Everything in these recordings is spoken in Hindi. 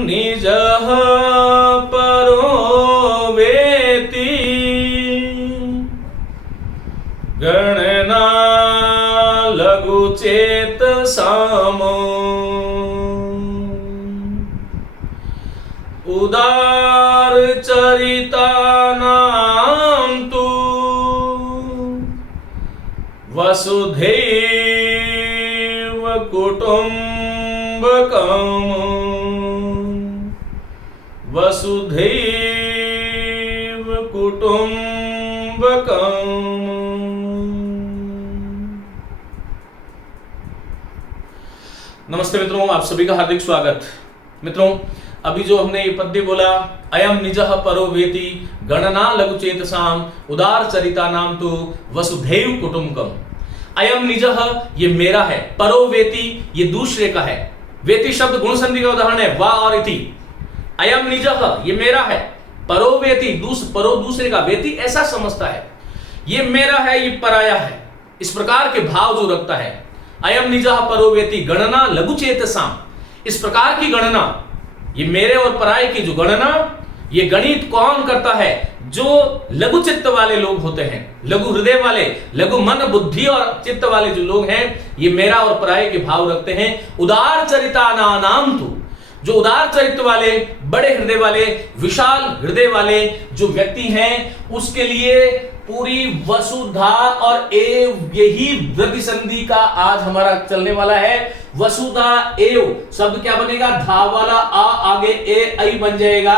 निजः परो वेति गणना लघुचेतसाम् उदारचरितानां तु वसुधैव कुटुम्बकम् वसुधैव कुटुम्बकम्। नमस्ते मित्रों, आप सभी का हार्दिक स्वागत। मित्रों, अभी जो हमने ये पद्य बोला, अयम निजः परो वेति गणना लघुचेतसाम उदार चरिता नाम तो वसुधैव कुटुंबकम। अयम निजः ये मेरा है, परो वेति ये दूसरे का है। वेति शब्द गुण संधि का उदाहरण है, वा और इति। अयम निजः ये मेरा है, परो वेति परो दूसरे का, वेति ऐसा समझता है, ये मेरा है, ये पराया है, इस प्रकार के भाव जो रखता है। अयम निजः परो वेति गणना लघुचेतसाम, इस प्रकार की गणना, ये मेरे और पराये की जो गणना, ये गणित कौन करता है? जो लघु चित्त वाले लोग होते हैं, लघु हृदय वाले, लघु मन बुद्धि और चित्त वाले जो लोग हैं, ये मेरा और पराये के भाव रखते हैं। उदार चरिता नाम तु, जो उदार चरित्र वाले, बड़े हृदय वाले, विशाल हृदय वाले जो व्यक्ति हैं, उसके लिए पूरी वसुधा और एव, यही वृद्धि संधि का आज हमारा चलने वाला है। वसुधा एव शब्द क्या बनेगा? धा वाला आ आगे ए आई बन जाएगा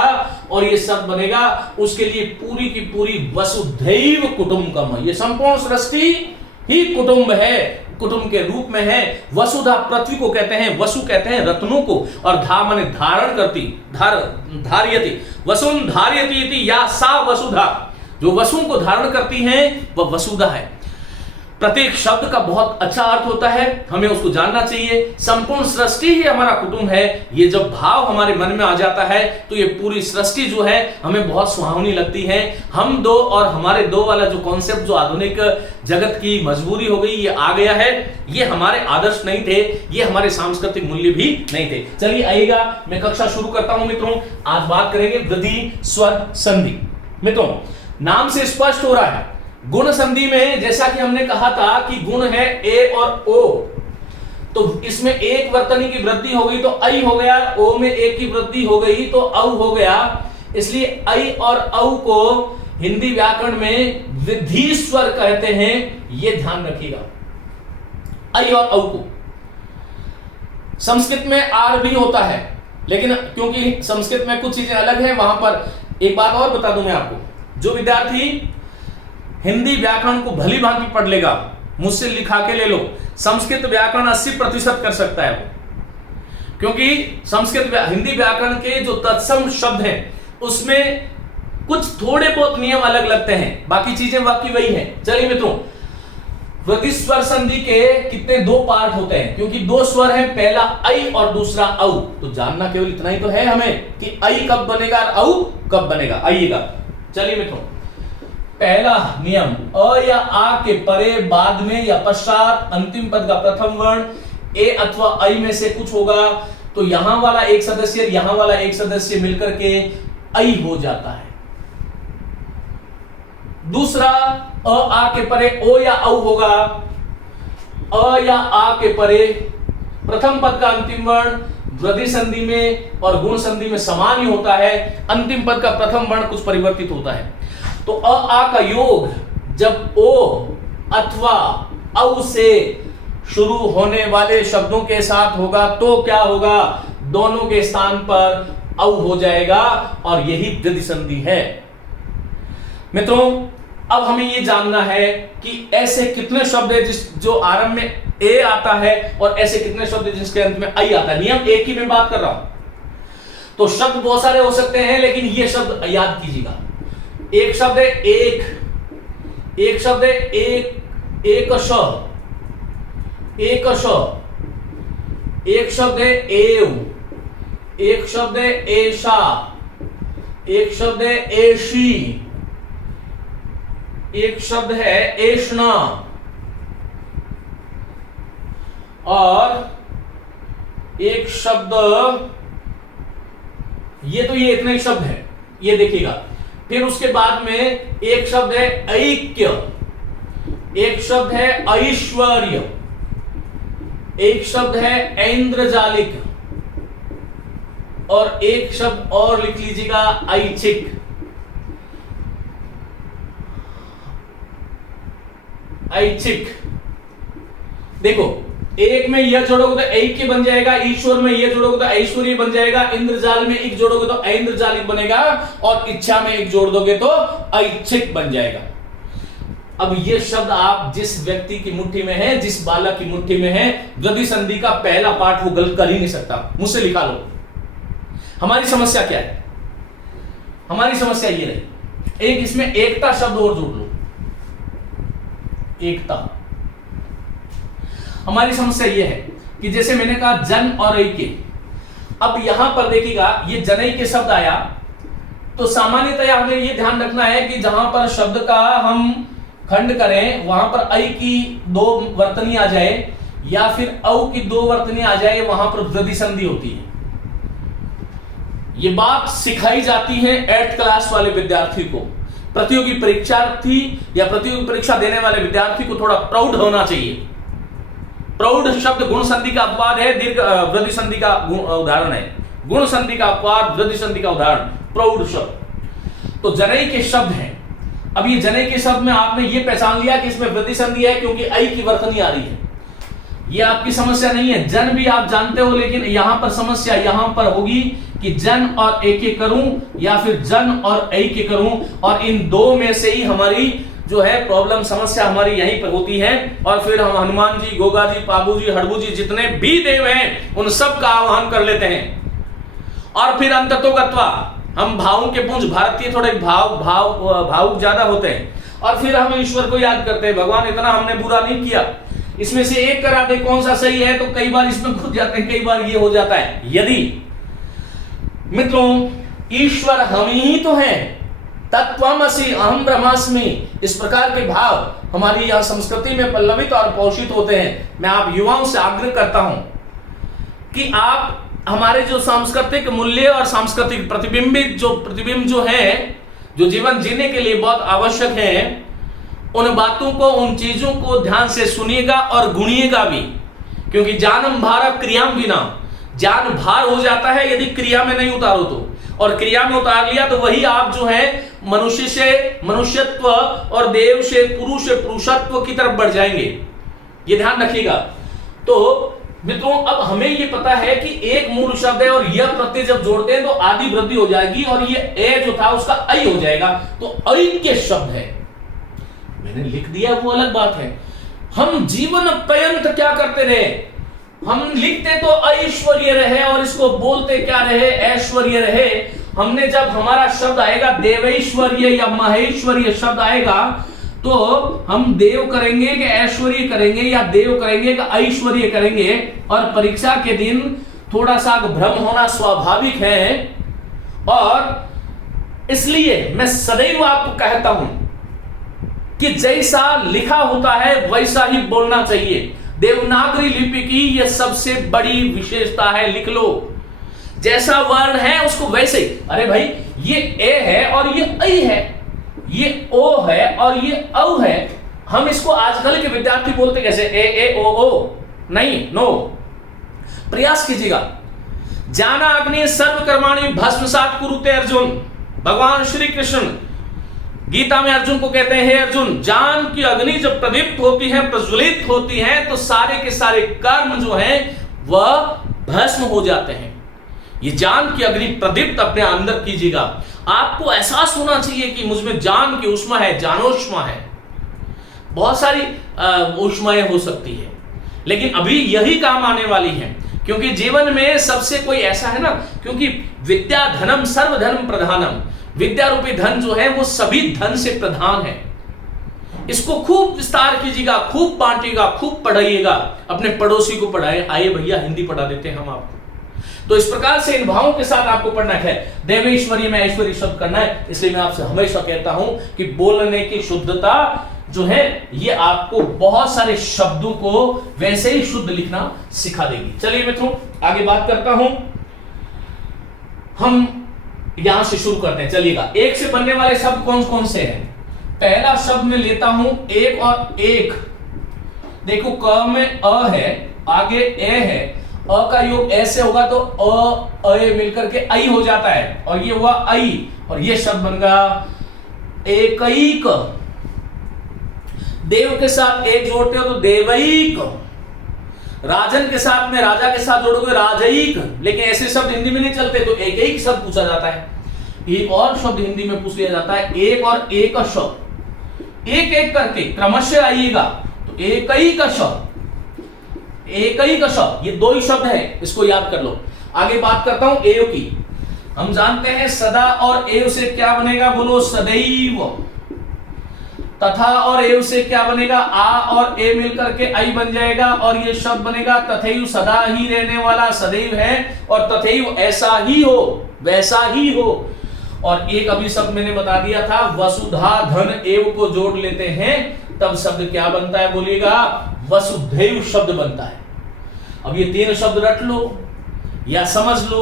और ये शब्द बनेगा। उसके लिए पूरी की पूरी वसुधैव कुटुंबकम, ये संपूर्ण सृष्टि ही कुटुंब है, कुटुंब के रूप में है। वसुधा पृथ्वी को कहते हैं, वसु कहते हैं रत्नों को, और धा माने धारण करती, धार्यति, वसुन धार्यति या सा वसुधा, जो वसु को धारण करती हैं वह वसुधा है। प्रत्येक शब्द का बहुत अच्छा अर्थ होता है, हमें उसको जानना चाहिए। संपूर्ण सृष्टि ही हमारा कुटुंब है। ये जब भाव हमारे मन में आ जाता है तो ये पूरी सृष्टि जो है हमें बहुत सुहावनी लगती है। हम दो और हमारे दो वाला जो कॉन्सेप्ट, जो आधुनिक जगत की मजबूरी हो गई, ये आ गया है। ये हमारे आदर्श नहीं थे, ये हमारे सांस्कृतिक मूल्य भी नहीं थे। चलिए आइएगा, मैं कक्षा शुरू करता हूं मित्रों। आज बात करेंगे वृद्धि स्वर संधि। मित्रों, नाम से स्पष्ट हो रहा है, गुण संधि में जैसा कि हमने कहा था कि गुण है ए और ओ, तो इसमें एक वर्तनी की वृद्धि हो गई तो आई हो गया, ओ में एक की वृद्धि हो गई तो औ हो गया। इसलिए आई और औ को हिंदी व्याकरण में वृद्धि स्वर कहते हैं, ये ध्यान रखिएगा। आई और औ को संस्कृत में आर भी होता है, लेकिन क्योंकि संस्कृत में कुछ चीजें अलग हैं, वहां पर एक बात और बता दूं मैं आपको। जो विद्यार्थी हिंदी व्याकरण को भली भांति पढ़ लेगा, मुझसे लिखा के ले लो, संस्कृत व्याकरण 80% कर सकता है वो, क्योंकि हिंदी व्याकरण के जो तत्सम शब्द हैं उसमें कुछ थोड़े बहुत नियम अलग लगते हैं, बाकी चीजें बाकी वही हैं। चलिए मित्रों, वृद्धि स्वर संधि के कितने दो पार्ट होते हैं, क्योंकि दो स्वर हैं, पहला आई और दूसरा औ। तो जानना केवल इतना ही तो है हमें कि आई कब बनेगा और औ कब बनेगा। आइएगा, चलिए मित्रों, पहला नियम, अ या आ के परे, बाद में या पश्चात अंतिम पद का प्रथम वर्ण ए अथवा आई में से कुछ होगा तो यहां वाला एक सदस्य, यहां वाला एक सदस्य मिलकर के आई हो जाता है। दूसरा, अ आ के परे ओ या औ होगा। अ या आ के परे प्रथम पद का अंतिम वर्ण वृद्धि संधि में और गुण संधि में समान ही होता है, अंतिम पद का प्रथम वर्ण कुछ परिवर्तित होता है। तो अ आ का योग जब ओ अथवा औ से शुरू होने वाले शब्दों के साथ होगा तो क्या होगा? दोनों के स्थान पर औ हो जाएगा और यही वृद्धि संधि है। मित्रों, अब हमें यह जानना है कि ऐसे कितने शब्द है जो आरंभ में ए आता है और ऐसे कितने शब्द है जिसके अंत में आई आता है। नियम एक ही मैं बात कर रहा हूं, तो शब्द बहुत सारे हो सकते हैं, लेकिन ये शब्द याद कीजिएगा। एक शब्द है एक शब्द है एक श, एक शब्द है एव, एक शब्द है ऐशा, एक शब्द है ऐशी, एक शब्द है ऐष्णा और एक शब्द ये इतने शब्द हैं, ये देखिएगा। फिर उसके बाद में एक शब्द है ऐक्य, एक शब्द है ऐश्वर्य, एक शब्द है ऐन्द्रजालिक, और एक शब्द और लिख लीजिएगा ऐच्छिक। ऐच्छिक, देखो एक में यह जोड़ोगे तो ऐक्य बन जाएगा, ईश्वर में यह जोड़ोगे तो ऐश्वर्य बन जाएगा, इंद्रजाल में एक जोड़ोगे तो ऐन्द्रजालिक बनेगा, और इच्छा में एक जोड़ दोगे तो ऐच्छिक बन जाएगा। अब ये शब्द आप जिस व्यक्ति की मुट्ठी में है, जिस बालक की मुट्ठी में है, गद्य संधि का पहला पाठ वो गलत कर ही नहीं सकता। मुझसे लिखा लो। हमारी समस्या क्या है? हमारी समस्या ये रही, एक इसमें एकता शब्द और जोड़ लो, एकता। हमारी समस्या यह है कि जैसे मैंने कहा जन और ऐक्य, अब यहां पर देखिएगा ये जनैक्य शब्द आया, तो सामान्यतया हमें यह ध्यान रखना है कि जहां पर शब्द का हम खंड करें वहां पर ऐ की दो वर्तनी आ जाए या फिर औ की दो वर्तनी आ जाए, वहां पर वृद्धि संधि होती है। ये बात सिखाई जाती है 8th क्लास वाले विद्यार्थी को। प्रतियोगी परीक्षार्थी या प्रतियोगी परीक्षा देने वाले विद्यार्थी को थोड़ा प्राउड होना चाहिए। प्रौढ़ शब्द गुण संधि का अपवाद है, दीर्घ वृद्धि संधि का उदाहरण है। गुण संधि का अपवाद, वृद्धि संधि का उदाहरण प्रौढ़ शब्द। तो जनैक्य शब्द है। अब ये जनैक्य शब्द में आपने ये पहचान लिया कि इसमें वृद्धि संधि है क्योंकि ऐ की वर्तनी आ रही है। ये आपकी समस्या नहीं है, जन भी आप जानते हो, लेकिन यहां पर समस्या यहां पर होगी कि जन और ऐक्य करूं या फिर जन और ऐक्य करूं, और इन दो में से ही हमारी जो है प्रॉब्लम, समस्या हमारी यहीं पर होती है। और फिर हम हनुमान जी, गोगा जी, पाबू जी, हड़बू जी, जितने भी देव हैं उन सब का आह्वान कर लेते हैं। और फिर अंततोगत्वा हम भावों के पुंज, भारतीय थोड़े भावुक ज्यादा होते हैं, और फिर हम ईश्वर को याद करते हैं, भगवान इतना हमने बुरा नहीं किया, इसमें से एक करा दे कौन सा सही है, तो कई बार इसमें खुद जाते हैं, कई बार ये हो जाता है। यदि मित्रों ईश्वर हम ही तो हैं, तत्त्वमसि अहम ब्रह्मास्मि, इस प्रकार के भाव हमारी यह संस्कृति में पल्लवित और पोषित होते हैं। मैं आप युवाओं से आग्रह करता हूं कि आप हमारे जो सांस्कृतिक मूल्य और सांस्कृतिक प्रतिबिंब जो है, जो जीवन जीने के लिए बहुत आवश्यक है, उन बातों को, उन चीजों को ध्यान से सुनिएगा और गुणिएगा भी, क्योंकि जानम भार क्रियाम विना, ज्ञान भार हो जाता है यदि क्रिया में नहीं उतारो तो, और क्रिया में उतार लिया तो वही आप जो है मनुष्य से मनुष्यत्व और देव से पुरुष से पुरुषत्व की तरफ बढ़ जाएंगे। ये ध्यान रखिएगा। तो मित्रों अब हमें ये पता है कि एक मूल शब्द है और यह प्रत्यय जब जोड़ते हैं तो आदि वृद्धि हो जाएगी, और ये ए जो था उसका ऐ हो जाएगा, तो ऐक्य शब्द है। मैंने लिख दिया वो अलग बात है। हम जीवन पर्यंत क्या करते रहे, हम लिखते तो ऐश्वर्य रहे और इसको बोलते क्या रहे, ऐश्वर्य रहे। हमने जब हमारा शब्द आएगा देवैश्वर्य या महेश्वर्य शब्द आएगा, तो हम देव करेंगे कि ऐश्वर्य करेंगे, या देव करेंगे कि ऐश्वर्य करेंगे। और परीक्षा के दिन थोड़ा सा भ्रम होना स्वाभाविक है, और इसलिए मैं सदैव आपको कहता हूं कि जैसा लिखा होता है वैसा ही बोलना चाहिए। देवनागरी लिपि की यह सबसे बड़ी विशेषता है, लिख लो। जैसा वर्ण है उसको वैसे ही, अरे भाई ये ए है और ये ऐ है, ये ओ है और ये औ है, हम इसको आजकल के विद्यार्थी बोलते कैसे, ए ओ नहीं, नो। प्रयास कीजिएगा। जाना अग्नि सर्व कर्माणि भस्मसात् कुरुते अर्जुन। भगवान श्री कृष्ण गीता में अर्जुन को कहते हैं, हे अर्जुन, जान की अग्नि जब प्रदीप्त होती है, प्रज्वलित होती है, तो सारे के सारे कर्म जो हैं वह भस्म हो जाते हैं। ये जान की अग्नि प्रदीप्त अपने अंदर कीजिएगा। आपको एहसास होना चाहिए कि मुझमें जान की उष्मा है, जानोष्मा है। बहुत सारी उष्माएं हो सकती है, लेकिन अभी यही काम आने वाली है, क्योंकि जीवन में सबसे कोई ऐसा है ना, क्योंकि विद्या धनम सर्व धर्म प्रधानम, विद्या रूपी धन जो है वो सभी धन से प्रधान है। इसको खूब विस्तार कीजिएगा, खूब बांटिएगा, खूब पढ़ाइएगा, अपने पड़ोसी को पढ़ाए, आइए भैया हिंदी पढ़ा देते हैं हम आपको। तो इस प्रकार से इन भावों के साथ आपको पढ़ना है। देवेश्वरी में ऐश्वर्य शब्द करना है। इसलिए मैं आपसे हमेशा कहता हूं कि बोलने की शुद्धता जो है ये आपको बहुत सारे शब्दों को वैसे ही शुद्ध लिखना सिखा देगी। चलिए मित्रों आगे बात करता हूं। हम यहां से शुरू करते हैं, चलिएगा। एक से बनने वाले शब्द कौन कौन से हैं? पहला शब्द मैं लेता हूं एक और एक। देखो क में अ है, आगे ए है, अ का योग ऐसे होगा तो अ मिलकर के आई हो जाता है, और ये हुआ आई, और ये शब्द बन गया एकैक। देव के साथ एक जोड़ते हो तो देवैक, राजन के साथ में राजा के साथ जोड़ोगे राजैक, लेकिन ऐसे शब्द हिंदी में नहीं चलते, तो एक एक शब्द पूछा जाता है। एक और शब्द हिंदी में पूछ लिया जाता है, एक और एक शब्द, एक एक करके क्रमशः आइएगा, तो एकैक शब्द, एकैक शब्द, ये दो ही शब्द है, इसको याद कर लो। आगे बात करता हूं एव की। हम जानते हैं सदा और एव से क्या बनेगा, बोलो सदैव। तथा और एव से क्या बनेगा, आ और ए मिलकर के आई बन जाएगा, और ये शब्द बनेगा तथैव, सदा ही रहने वाला सदैव है, और तथैव ऐसा ही हो, वैसा ही हो। और एक अभी शब्द मैंने बता दिया था, वसुधा धन एव को जोड़ लेते हैं तब शब्द क्या बनता है, बोलिएगा वसुधैव शब्द बनता है। अब ये तीन शब्द रट लो या समझ लो,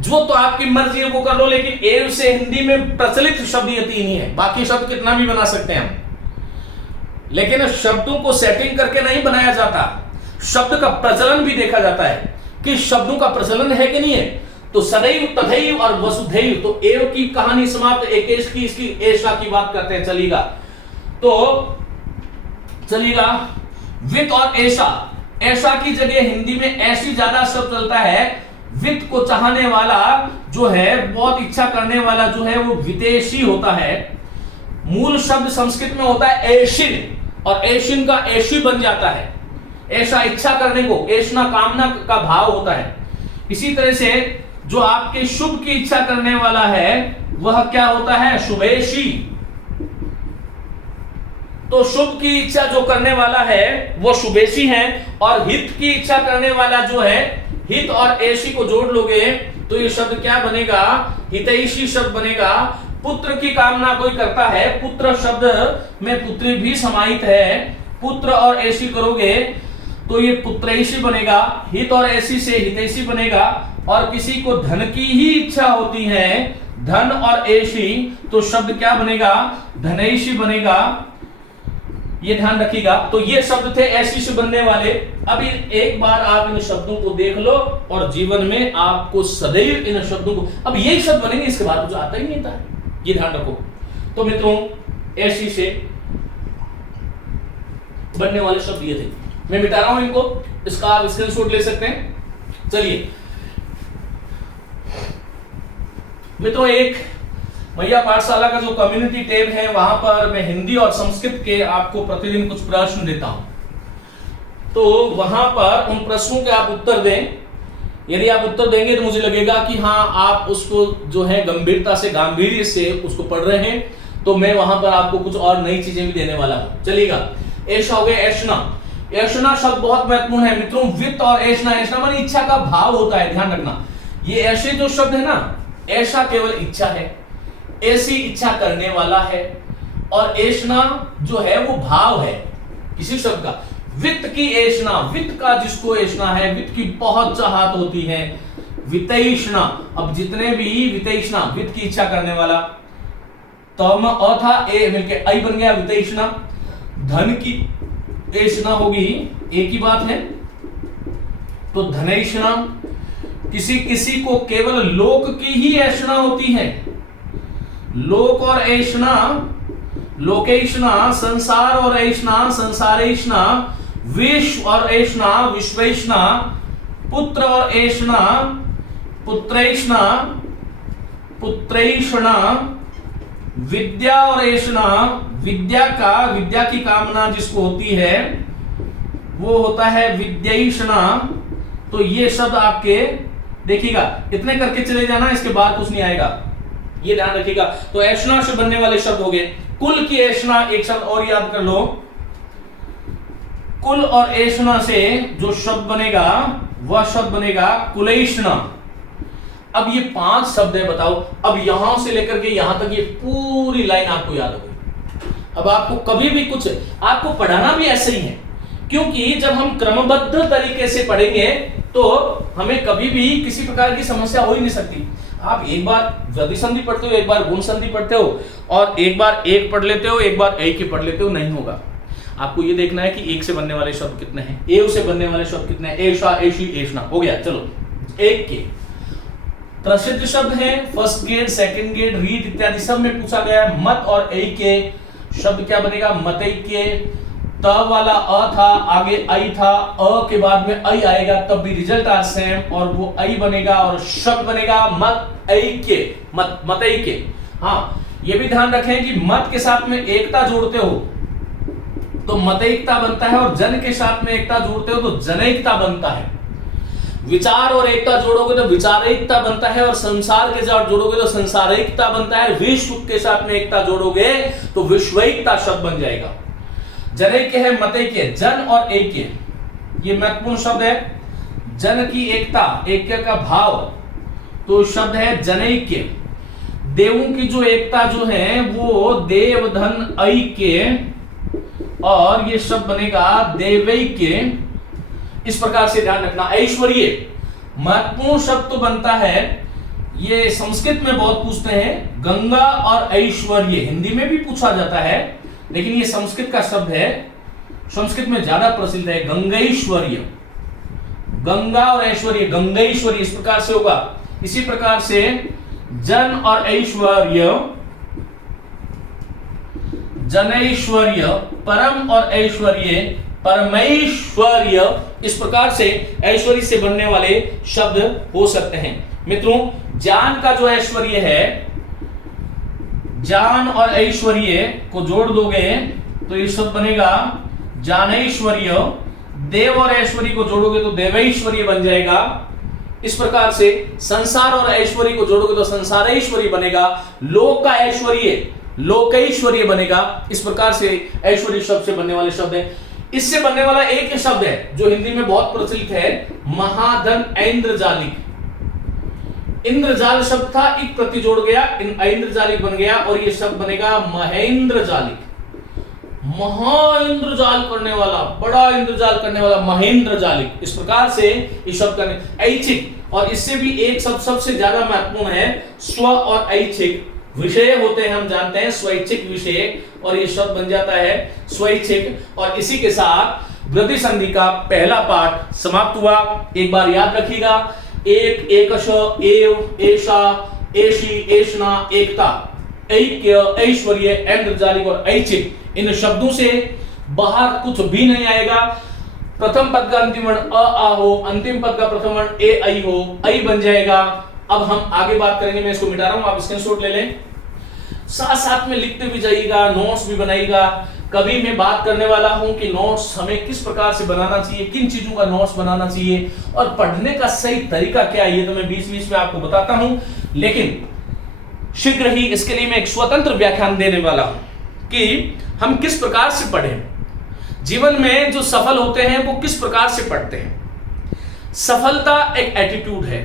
जो तो आपकी मर्जी है वो कर लो, लेकिन एव से हिंदी में प्रचलित शब्द ये तीन ही है। बाकी शब्द कितना भी बना सकते हैं हम, लेकिन शब्दों को सेटिंग करके नहीं बनाया जाता, शब्द का प्रचलन भी देखा जाता है कि शब्दों का प्रचलन है कि नहीं है। तो सदैव, तथैव और वसुधैव, तो एव की कहानी समाप्त, एकेश की, इसकी ऐशा की बात करते हैं, चलिएगा। तो चलिएगा वित और ऐशा, ऐशा की जगह हिंदी में ऐसी ज्यादा शब्द चलता है। वित्त को चाहने वाला जो है, बहुत इच्छा करने वाला जो है, वो विदेशी होता है। मूल शब्द संस्कृत में होता है ऐशिन, और ऐशिन का ऐशी बन जाता है, ऐसा इच्छा करने को, ऐशना कामना का भाव होता है। इसी तरह से जो आपके शुभ की इच्छा करने वाला है वह क्या होता है, शुभेशी। तो शुभ की इच्छा जो करने वाला है वो शुभेशी है, और हित की इच्छा करने वाला जो है, हित और ऐशी को जोड़ लोगे तो ये शब्द क्या बनेगा, हितैषी शब्द बनेगा। पुत्र की कामना कोई करता है, पुत्र शब्द में पुत्री भी समाहित है, पुत्र और ऐशी करोगे तो ये पुत्रैषी बनेगा, हित और ऐशी से हितैषी बनेगा। और किसी को धन की ही इच्छा होती है, धन और ऐशी, तो शब्द क्या बनेगा, धनैषी बनेगा, ये ध्यान रखिएगा। तो ये शब्द थे ऐसी से बनने वाले। अब एक बार आप इन शब्दों को देख लो और जीवन में आपको सदैव इन शब्दों को, अब यही शब्द बनेंगे, इसके बाद मुझे आता ही नहीं था, ये ध्यान रखो। तो मित्रों ऐसी से बनने वाले शब्द ये थे, मैं मिटा रहा हूं इनको, इसका आप स्क्रीनशॉट ले सकते हैं। चलिए मित्रों, एक मैया पाठशाला का जो कम्युनिटी टैब है वहां पर मैं हिंदी और संस्कृत के आपको प्रतिदिन कुछ प्रश्न देता हूं, तो वहां पर उन प्रश्नों के आप उत्तर दें। यदि आप उत्तर देंगे तो मुझे लगेगा कि हाँ आप उसको जो है गंभीरता से, गांभीर्य से उसको पढ़ रहे हैं, तो मैं वहां पर आपको कुछ और नई चीजें भी देने वाला हूं। चलिएगा, ऐशा हो गया, ऐशना। ऐशना शब्द बहुत महत्वपूर्ण है मित्रों। वित्त और ऐशना, ऐशना माने इच्छा का भाव होता है, ध्यान रखना। ये ऐसे जो शब्द है ना, ऐशा केवल इच्छा है, ऐसी इच्छा करने वाला है, और ऐशना जो है वो भाव है किसी शब्द का। वित्त की ऐशना, वित्त का जिसको ऐशना है, वित्त की बहुत चाहत होती है, वितैषणा। अब जितने भी वितैषणा, वित्त की इच्छा करने वाला, तो में अ था, ए मिलके आई बन गया, वितैषणा। धन की ऐशना होगी, एक ही बात है, तो धनैषणा। किसी किसी को केवल लोक की ही ऐशना होती है, लोक और ऐशना, लोकेशना, संसार और ऐशना, संसारेशना, विश्व और ऐशना, विश्वेशना, पुत्र और ऐशना, पुत्रैशना, पुत्रैषणा, विद्या और ऐशना, विद्या का, विद्या की कामना जिसको होती है वो होता है विद्यैषणा। तो ये शब्द आपके देखिएगा, इतने करके चले जाना, इसके बाद कुछ नहीं आएगा, ये ध्यान रखिएगा। तो ऐशना से बनने वाले शब्द हो गए। कुल की ऐशना, एक शब्द और याद कर लो, कुल और ऐशना से जो शब्द बनेगा वह शब्द बनेगा कुलैषणा। अब ये 5 शब्द है, बताओ। अब यहां से लेकर के यहां तक ये पूरी लाइन आपको याद होगी। अब आपको कभी भी कुछ, आपको पढ़ाना भी ऐसे ही है, क्योंकि जब हम क्रमबद्ध तरीके से पढ़ेंगे तो हमें कभी भी किसी प्रकार की समस्या हो ही नहीं सकती। आप एक बार वृद्धि संधि पढ़ते हो, एक बार गुण संधि पढ़ते हो, और एक बार एक पढ़ लेते हो, एक बार एक ही पढ़ लेते हो, नहीं होगा। आपको ये देखना है कि एक से बनने वाले शब्द कितने हैं, एव से बनने वाले शब्द कितने हैं, एषा, एषी, एषणा, हो गया। चलो, एक के प्रसिद्ध शब्द हैं, first grade, second grade, read इत्यादि सब में पूछा गया है। मत और ऐ के शब्द क्या बनेगा, मतैक्य। त वाला अ था, आगे ऐ था, अ के बाद में ऐ आएगा, तब भी रिजल्ट आर सेम, और वो ऐ बनेगा और शब्द बनेगा मतैक्य, मतैक्य। हाँ, ये भी ध्यान रखें कि मत के साथ में एकता जोड़ते हो तो मतैक्यता बनता है, और जन के साथ में एकता जोड़ते हो तो जनैक्यता बनता है। विचार और एकता जोड़ोगे तो विचारैक्यता बनता है, और संसार के साथ जोड़ोगे तो संसारैक्यता बनता है। विश्व के साथ में एकता जोड़ोगे तो विश्वैक्यता शब्द बन जाएगा। जनैक्य है, मतैक्य, जन और ऐक्य, ये महत्वपूर्ण शब्द है। जन की एकता, ऐक्य का भाव, तो शब्द है जनैक्य। देवों की जो एकता जो है वो देव धन ऐक्य, और ये शब्द बनेगा देवैक्य। इस प्रकार से ध्यान रखना। ऐश्वर्य महत्वपूर्ण शब्द तो बनता है, ये संस्कृत में बहुत पूछते हैं, गंगा और ऐश्वर्य हिंदी में भी पूछा जाता है, लेकिन ये संस्कृत का शब्द है, संस्कृत में ज्यादा प्रसिद्ध है। गंगैश्वर्य, गंगा और ऐश्वर्य, गंगैश्वर्य इस प्रकार से होगा। इसी प्रकार से जन और ऐश्वर्य, जनैश्वर्य, परम और ऐश्वर्य, परमैश्वर्य, इस प्रकार से ऐश्वर्य से बनने वाले शब्द हो सकते हैं। मित्रों, ज्ञान का जो ऐश्वर्य है, ज्ञान और ऐश्वर्य को जोड़ दोगे तो ये शब्द बनेगा ज्ञानैश्वर्य। देव और ऐश्वर्य को जोड़ोगे तो देवैश्वर्य बन जाएगा। इस प्रकार से संसार और ऐश्वर्य को जोड़ोगे तो संसारैश्वर्य बनेगा। लोक का ऐश्वर्य लोकैश्वर्य बनेगा। इस प्रकार से ऐश्वर्य शब्द से बनने वाले शब्द है। इससे बनने वाला एक ही शब्द है जो हिंदी में बहुत प्रचलित है, महाधन ऐन्द्रजालिक। इंद्रजाल शब्द था, एक प्रति जोड़ गया, ऐन्द्रजालिक बन गया, और ये शब्द बनेगा महेंद्रजालिक। महाइंद्रजाल करने वाला, बड़ा इंद्रजाल करने वाला, महेंद्रजालिक। इस प्रकार से इस शब्द का ऐच्छिक, और इससे भी एक शब्द सबसे ज्यादा महत्वपूर्ण है, स्व और ऐच्छिक विषय होते हैं, हम जानते हैं स्वैच्छिक विषय, और ये शब्द बन जाता है स्वैच्छिक। और इसी के साथ वृद्धि संधि का पहला पाठ समाप्त हुआ। एक बार याद रखिएगा, एक, एकश, एव, एषा, एषी, एषणा, एकता, ऐक्य, ऐश्वर्य, ऐन्द्रजालिक और ऐच्छिक, इन शब्दों से बाहर कुछ भी नहीं आएगा। प्रथम पद का अंतिम वर्ण अ, आ हो, अंतिम पद का प्रथम वर्ण ए, ऐ हो, ऐ बन जाएगा। अब हम आगे बात करेंगे, मैं इसको मिटा रहा हूं, आप स्क्रीनशॉट ले लें, साथ साथ में लिखते भी जाइएगा, नोट्स भी बनाइएगा। कभी मैं बात करने वाला हूं कि नोट्स हमें किस प्रकार से बनाना चाहिए, किन चीजों का नोट्स बनाना चाहिए, और पढ़ने का सही तरीका क्या है, ये तो मैं बीच-बीच में आपको बताता हूं। लेकिन शीघ्र ही इसके लिए मैं एक स्वतंत्र व्याख्यान देने वाला हूं कि हम किस प्रकार से पढ़ें। जीवन में जो सफल होते हैं वो किस प्रकार से पढ़ते हैं। सफलता एक एटीट्यूड है,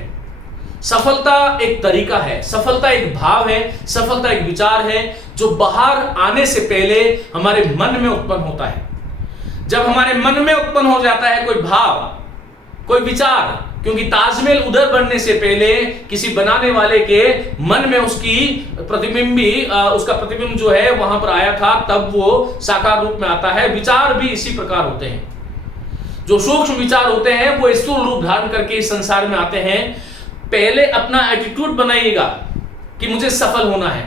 सफलता एक तरीका है, सफलता एक भाव है, सफलता एक विचार है जो बाहर आने से पहले हमारे मन में उत्पन्न होता है। जब हमारे मन में उत्पन्न हो जाता है कोई भाव, कोई विचार, क्योंकि ताजमहल उधर बनने से पहले किसी बनाने वाले के मन में उसकी उसका प्रतिबिंब जो है वहां पर आया था, तब वो साकार रूप में आता है। विचार भी इसी प्रकार होते हैं। जो सूक्ष्म विचार होते हैं वो स्थूल रूप धारण करके इस संसार में आते हैं। पहले अपना एटीट्यूड बनाइएगा कि मुझे सफल होना है।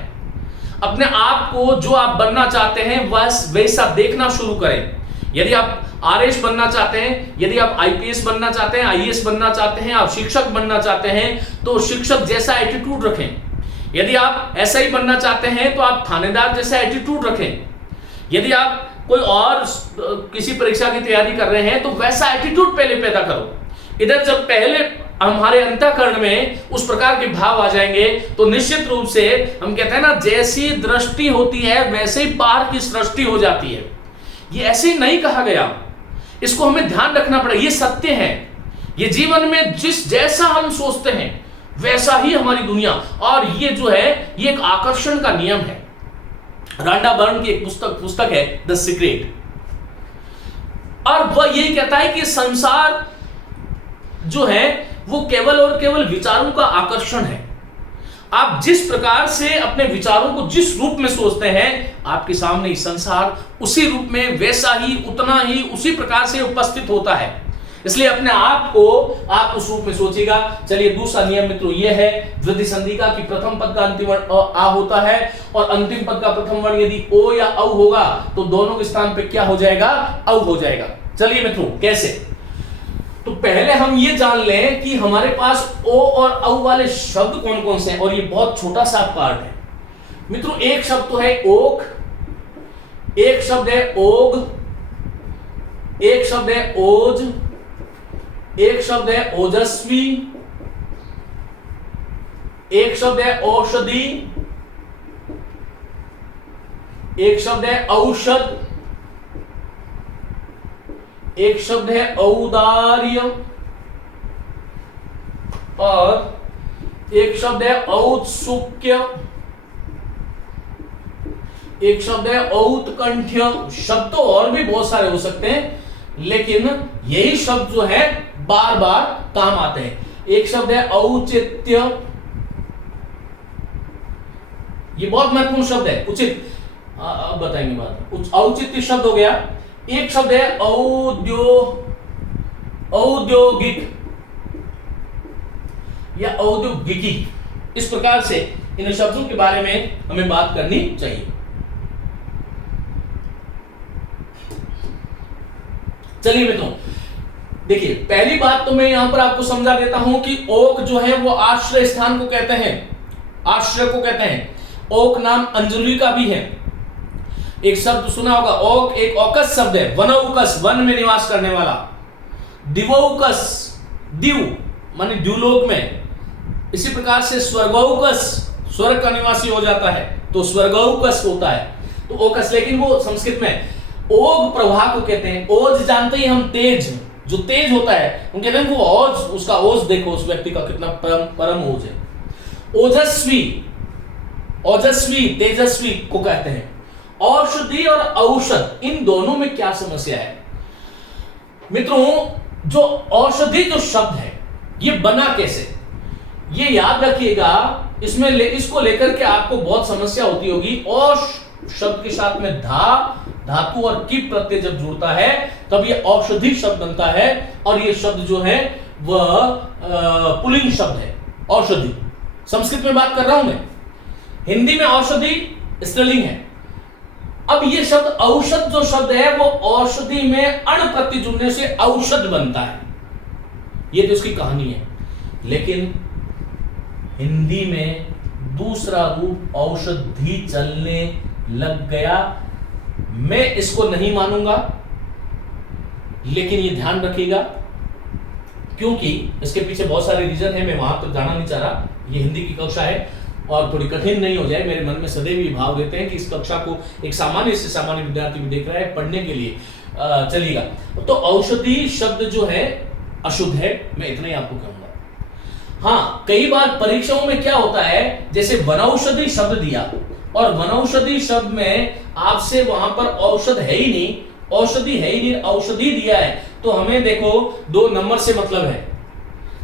अपने आप को जो आप बनना चाहते हैं बस वैसा देखना शुरू करें। यदि आप आरएस बनना चाहते हैं, यदि आप आईपीएस बनना चाहते हैं, आईएएस बनना चाहते हैं, आप शिक्षक बनना चाहते हैं तो शिक्षक जैसा एटीट्यूड रखें। यदि आप ऐसा ही बनना चाहते हैं तो आप थानेदार जैसा एटीट्यूड रखें। यदि आप कोई और किसी परीक्षा की तैयारी कर रहे हैं तो वैसा एटीट्यूड पहले पैदा करो। इधर जब पहले हमारे अंतःकरण में उस प्रकार के भाव आ जाएंगे तो निश्चित रूप से हम कहते हैं ना, जैसी दृष्टि होती है वैसे ही बाहर की सृष्टि हो जाती है। ये ऐसे ही नहीं कहा गया, इसको हमें ध्यान रखना पड़ेगा। ये सत्य है। ये जीवन में जिस जैसा हम सोचते हैं वैसा ही हमारी दुनिया, और ये जो है ये एक आकर्षण का नियम है। रांडा बर्न की एक पुस्तक है द सीक्रेट। और वह यही कहता है कि संसार जो है वो केवल और केवल विचारों का आकर्षण है। आप जिस प्रकार से अपने विचारों को जिस रूप में सोचते हैं, आपके सामने संसार उसी रूप में वैसा ही, उतना ही, उसी प्रकार से उपस्थित होता है। इसलिए अपने आप को आप उस रूप में सोचिएगा। चलिए दूसरा नियम मित्रों यह है वृद्धि संधि का कि प्रथम पद का अंतिम वर्ण आ होता है और अंतिम पद का प्रथम वर्ण यदि ओ या औ होगा तो दोनों के स्थान पे क्या हो जाएगा? औ हो जाएगा। चलिए मित्रों कैसे, तो पहले हम ये जान लें कि हमारे पास ओ और औ वाले शब्द कौन कौन से हैं, और ये बहुत छोटा सा पार्ट है मित्रों। एक शब्द तो है ओक, एक शब्द है ओग, एक शब्द है ओज, एक शब्द है ओजस्वी, एक शब्द है औषधि, एक शब्द है औषध, एक शब्द है औदार्य और एक शब्द है औत्सुक्य, एक शब्द है औत्कंठ्य। शब्द तो और भी बहुत सारे हो सकते हैं, लेकिन यही शब्द जो है बार बार काम आते हैं। एक शब्द है औचित्य, ये बहुत महत्वपूर्ण शब्द है। उचित अब बताएंगे बात। औचित्य शब्द हो गया। एक शब्द है औद्योगिक या औद्योगिकी। इस प्रकार से इन शब्दों के बारे में हमें बात करनी चाहिए। चलिए मित्रों देखिए, पहली बात तो मैं यहां पर आपको समझा देता हूं कि ओक जो है वो आश्रय स्थान को कहते हैं, आश्रय को कहते हैं। ओक नाम अंजलि का भी है। एक शब्द सुना होगा ओक, एक औकस शब्द है, वनौकस, वन में निवास करने वाला। दिवौकस, दिव माने द्युलोक में। इसी प्रकार से स्वर्गौकस, स्वर्ग का निवासी हो जाता है तो स्वर्गौकस होता है तो ओकस। लेकिन वो संस्कृत में ओग प्रवाह को कहते हैं। ओज जानते ही हम, तेज, जो तेज होता है हम कहते हैं वो ओज, उसका ओज देखो उस व्यक्ति का कितना परम ओज है। ओजस्वी, ओजस्वी, तेजस्वी को कहते हैं। औषधि और औषध, इन दोनों में क्या समस्या है मित्रों? जो औषधि जो शब्द है ये बना कैसे, ये याद रखिएगा। इसमें इसको लेकर के आपको बहुत समस्या होती होगी। औष शब्द के साथ में धातु और की प्रत्यय जब जुड़ता है तब ये औषधि शब्द बनता है, और ये शब्द जो है वह पुल्लिंग शब्द है, औषधि। संस्कृत में बात कर रहा हूं मैं, हिंदी में औषधि स्त्रीलिंग है। अब ये शब्द औषध जो शब्द है वो औषधि में अण प्रत्यय जुड़ने से औषध बनता है, ये तो इसकी कहानी है। लेकिन हिंदी में दूसरा रूप औषधि चलने लग गया। मैं इसको नहीं मानूंगा, लेकिन ये ध्यान रखिएगा क्योंकि इसके पीछे बहुत सारे रीजन है। मैं वहां तक जाना नहीं चाह रहा, ये हिंदी की कक्षा है और थोड़ी कठिन नहीं हो जाए। मेरे मन में सदैव ये भाव रहते हैं कि इस कक्षा को एक सामान्य से सामान्य विद्यार्थी भी देख रहा है पढ़ने के लिए चलिएगा। तो औषधि शब्द जो है अशुद्ध है, मैं इतना ही आपको कहूंगा। हाँ, कई बार परीक्षाओं में क्या होता है, जैसे वनौषधि शब्द दिया और वनौषधि शब्द में आपसे वहां पर औषध है ही नहीं, औषधि है ही नहीं, औषधि दिया है, तो हमें देखो 2 नंबर से मतलब है।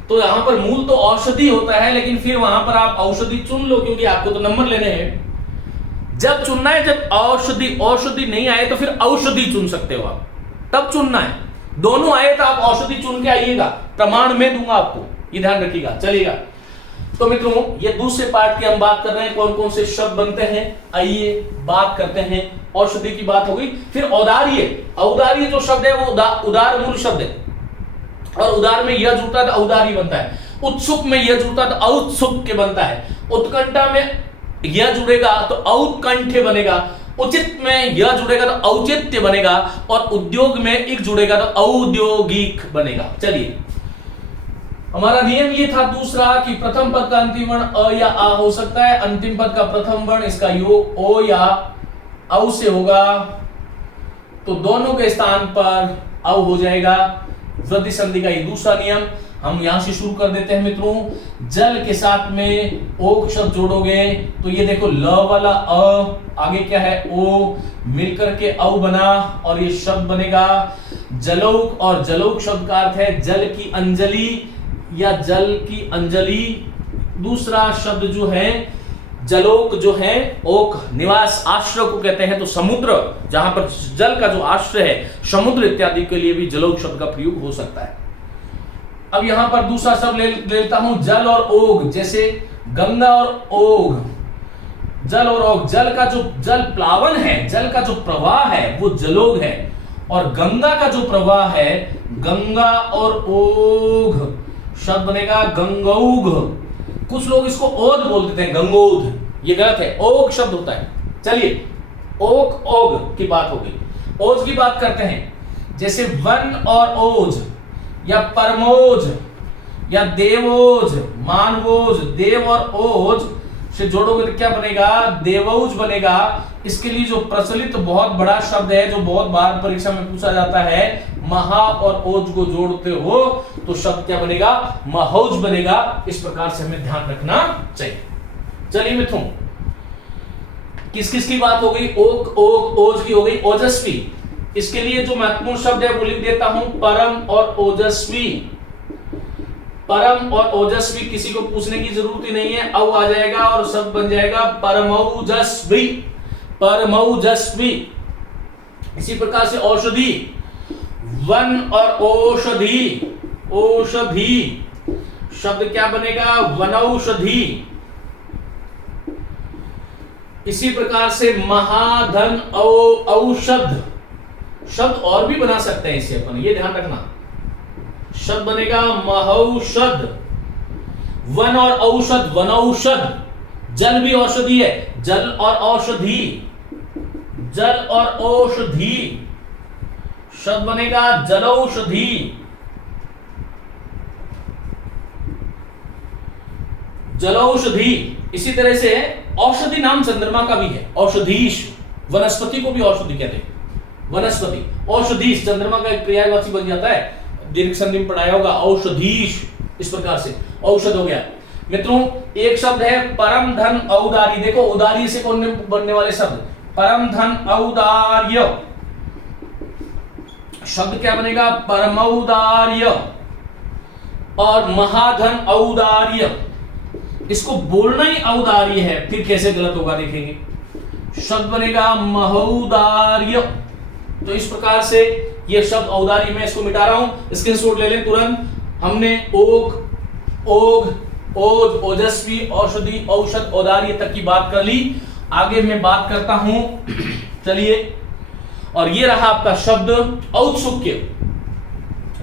तो यहां पर मूल तो औषधि होता है, लेकिन फिर वहां पर आप औषधि चुन लो क्योंकि आपको तो नंबर लेने हैं। जब चुनना है, जब औषधि नहीं आए तो फिर औषधि चुन सकते हो आप, तब चुनना है। दोनों आए तो आप औषधि चुन के आइएगा, प्रमाण में दूंगा आपको, ये ध्यान रखिएगा। चलिएगा, तो मित्रों ये दूसरे पार्ट की हम बात कर रहे हैं, कौन कौन से शब्द बनते हैं। आइए बात करते हैं। औषधि की बात हो गई, फिर औदार्य। औदार्य जो शब्द है वो उदार मूल शब्द है, और उदार में यह जुड़ता है तो औदार्य बनता है। उत्सुक में यह जुड़ता है तो औत्सुक्य बनता है। उत्कंठा में यह जुड़ेगा तो औत्कंठ्य बनेगा। उचित में यह जुड़ेगा तो औचित्य बनेगा, और उद्योग में एक जुड़ेगा तो औद्योगिक बनेगा। चलिए, हमारा नियम ये था दूसरा कि प्रथम पद का अंतिम वर्ण अ या आ हो सकता है, अंतिम पद का प्रथम वर्ण इसका योग ओ या औ से होगा, तो दोनों के स्थान पर औ हो जाएगा। वृद्धि संधि का ये दूसरा नियम। हम यहां से शुरू कर देते हैं मित्रों। जल के साथ में ओक शब्द जोड़ोगे तो ये देखो ल वाला अ, आगे क्या है ओ, मिलकर के औ बना और ये शब्द बनेगा जलौक। और जलौक शब्द का अर्थ है जल की अंजलि या जल की अंजलि। दूसरा शब्द जो है जलोक जो है ओक निवास आश्रय को कहते हैं, तो समुद्र जहां पर जल का जो आश्रय है समुद्र इत्यादि के लिए भी जलोक शब्द का प्रयोग हो सकता है। अब यहां पर दूसरा शब्द ले लेता हूं जल और ओग, जैसे गंगा और ओग, जल और ओग। जल का जो जल प्लावन है, जल का जो प्रवाह है वो जलोग है, और गंगा का जो प्रवाह है गंगा और ओघ शब्द बनेगा गंगौघ। कुछ लोग इसको ओध बोल देते हैं, गंगोध, ये गलत है, ओघ शब्द होता है। चलिए ओक ओघ की बात होगी, ओज की बात करते हैं। जैसे वन और ओज या परमोज या देवोज, मानवोज, देव और ओज से जोड़ोगे तो क्या बनेगा देवौज बनेगा। इसके लिए जो प्रचलित बहुत बड़ा शब्द है जो बहुत बार परीक्षा में पूछा जाता है, महा और ओज को जोड़ते हो तो शब्द क्या बनेगा महौज बनेगा। इस प्रकार से हमें ध्यान रखना चाहिए। चलिए मित्रों, किस किस की बात हो गई, ओक ओग ओज की हो गई। ओजस्वी, इसके लिए जो महत्वपूर्ण शब्द है वो लिख देता हूं परम और ओजस्वी। परम और ओजस्वी किसी को पूछने की जरूरत ही नहीं है, औ आ जाएगा और शब्द बन जाएगा परमौजस्वी, परमौजस्वी। इसी प्रकार से औषधि, वन और औषधि, औषधि शब्द क्या बनेगा वनौषधि। इसी प्रकार से महाधन औषध शब्द और भी बना सकते हैं इसे अपन, ये ध्यान रखना, शब्द बनेगा महौषध। वन और औषध वनौषध, जल भी औषधि है, जल और औषधि, जल और औषधि शब्द बनेगा जलौषधि। जलौषधि। इसी तरह से औषधि नाम चंद्रमा का भी है, औषधीश, वनस्पति को भी औषधि कहते हैं, वनस्पति। औषधीश चंद्रमा का एक पर्यायवाची बन जाता है, दीर्घ संधि में पढ़ाया होगा, औषधीश। इस प्रकार से औषध हो गया। मित्रों एक शब्द है परम धन औदार्य, देखो उदार्य से कौन बनने वाले शब्द, परम धन औदार्य शब्द क्या बनेगा परमौदार्य। और महाधन औदार्य, इसको बोलना ही औदार्य है, फिर कैसे गलत होगा देखेंगे, शब्द बनेगा महौदार्य। तो इस प्रकार से ये शब्द औदार्य, मैं इसको मिटा रहा हूं, स्क्रीनशॉट ले लें तुरंत। हमने ओक ओग ओज ओजस्वी औषधि औषध औदार्य तक की बात कर ली। आगे मैं बात करता हूं, चलिए। और ये रहा आपका शब्द औत्सुक्य।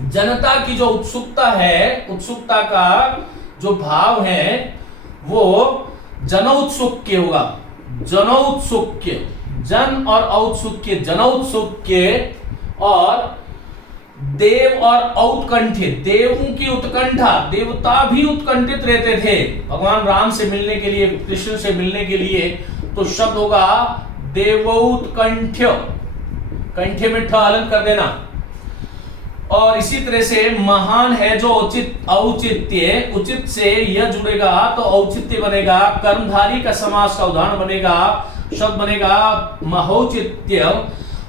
जनता की जो उत्सुकता है, उत्सुकता का जो भाव है वो जनौत्सुक्य होगा, जनौत्सुक्य, जन और औत्सुक्य, जनौत्सुक्य। और देव और औत्कंठित, देवों की उत्कंठा, देवता भी उत्कंठित रहते थे भगवान राम से मिलने के लिए, कृष्ण से मिलने के लिए, तो शब्द होगा देवोत्कंठ्य, कंठे में ठ हलन कर देना। और इसी तरह से महान है जो औचित, औचित्य, उचित से यह जुड़ेगा तो औचित्य बनेगा, कर्मधारी का समास का उदाहरण बनेगा, शब्द बनेगा महौचित्य।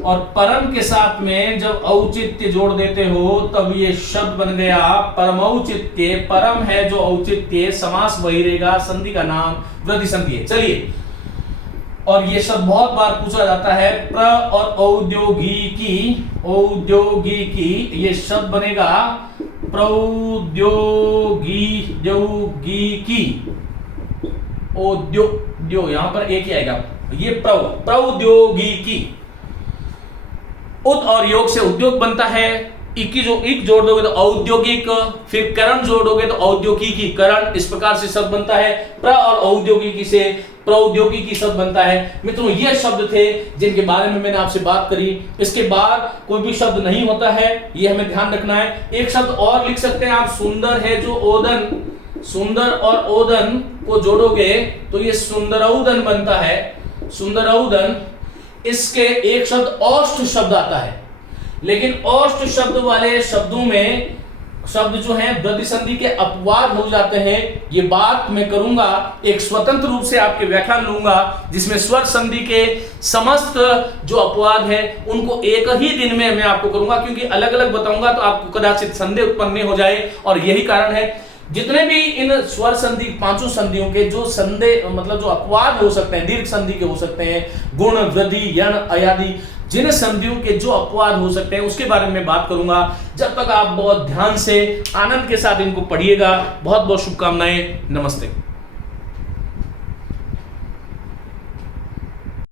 और परम के साथ में जब औचित्य जोड़ देते हो तब ये शब्द बन गया परमौचित्य। परम है जो औचित्य, समास वही रहेगा, संधि का नाम वृद्धि संधि है। चलिए, और ये शब्द बहुत बार पूछा जाता है, प्र और औद्योगिकी, औद्योगिकी, ये शब्द बनेगा प्रौद्योगिकी, औद्यो, यहां पर एक ही आएगा, ये प्रौद्योगिकी। उत और योग से उद्योग बनता है, इक जो इक जोड़ दोगे तो औद्योगिक, फिर करण जोड़ोगे तो औद्योगिकी करण। इस प्रकार से शब्द बनता है। प्र और औद्योगिकी से प्रौद्योगिकी शब्द बनता है। मित्रों ये शब्द थे जिनके बारे में मैंने आपसे बात करी। इसके बाद कोई भी शब्द नहीं होता है, ये हमें ध्यान रखना है। एक शब्द और लिख सकते हैं आप, सुंदर है जो ओदन, सुंदर और ओदन को जोड़ोगे तो ये सुंदरौदन बनता है, सुंदरौदन। इसके एक शब्द औष्ठ शब्द आता है, लेकिन औष्ठ शब्द वाले शब्दों में शब्द जो हैं द्वंद्व संधि के अपवाद हो जाते हैं, ये बात मैं करूंगा, एक स्वतंत्र रूप से आपके व्याख्यान लूंगा जिसमें स्वर संधि के समस्त जो अपवाद है उनको एक ही दिन में मैं आपको करूंगा, क्योंकि अलग अलग बताऊंगा तो आपको कदाचित संदेह उत्पन्न हो जाए। और यही कारण है जितने भी इन स्वर संधि पांचों संधियों के जो संदेह मतलब जो अपवाद हो सकते हैं, दीर्घ संधि के हो सकते हैं, गुण, वृद्धि, यण, अयादि, जिन संधियों के जो अपवाद हो सकते हैं उसके बारे में बात करूंगा। जब तक आप बहुत ध्यान से आनंद के साथ इनको पढ़िएगा। बहुत बहुत शुभकामनाएं। नमस्ते।